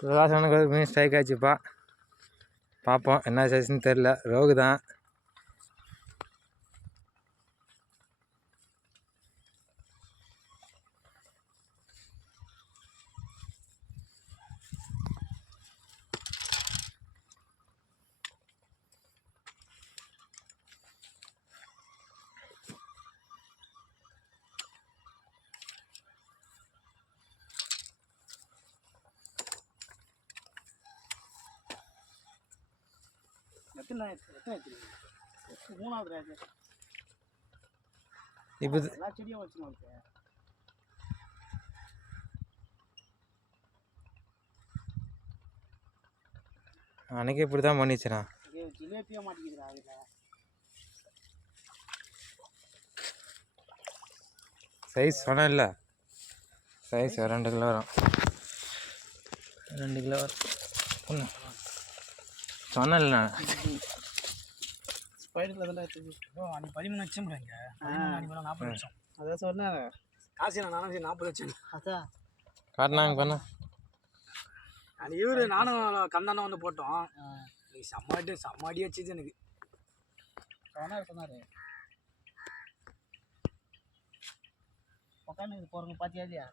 பிரகாசனுக்கு மீன் strike ஆச்சுப்பா. பார்ப்போம் என்ன சைஸ்ன்னு தெரில. ரோகு தான். இப்போ அன்னைக்கு இப்படி தான் பண்ணிச்சுண்ணா. சைஸ் சொன்ன இல்லை, சைஸ் 2 கிலோ வரும். 2 கிலோ வரும் சொன்னேன்ல. ஸ்பைடரில் தான் அன்றைக்கி 13 லட்சம் இங்கே 40 லட்சம். அதான் சொன்னேன் காசு நானும் 40 லட்சம். அதான் காட்டினாங்க பண்ண. அது இவர் நானும் கந்தானே வந்து போட்டோம். செம்மாடி வச்சுது எனக்கு. சொன்னார் உட்காந்து போகிறவங்க பார்த்தியா இல்லையா?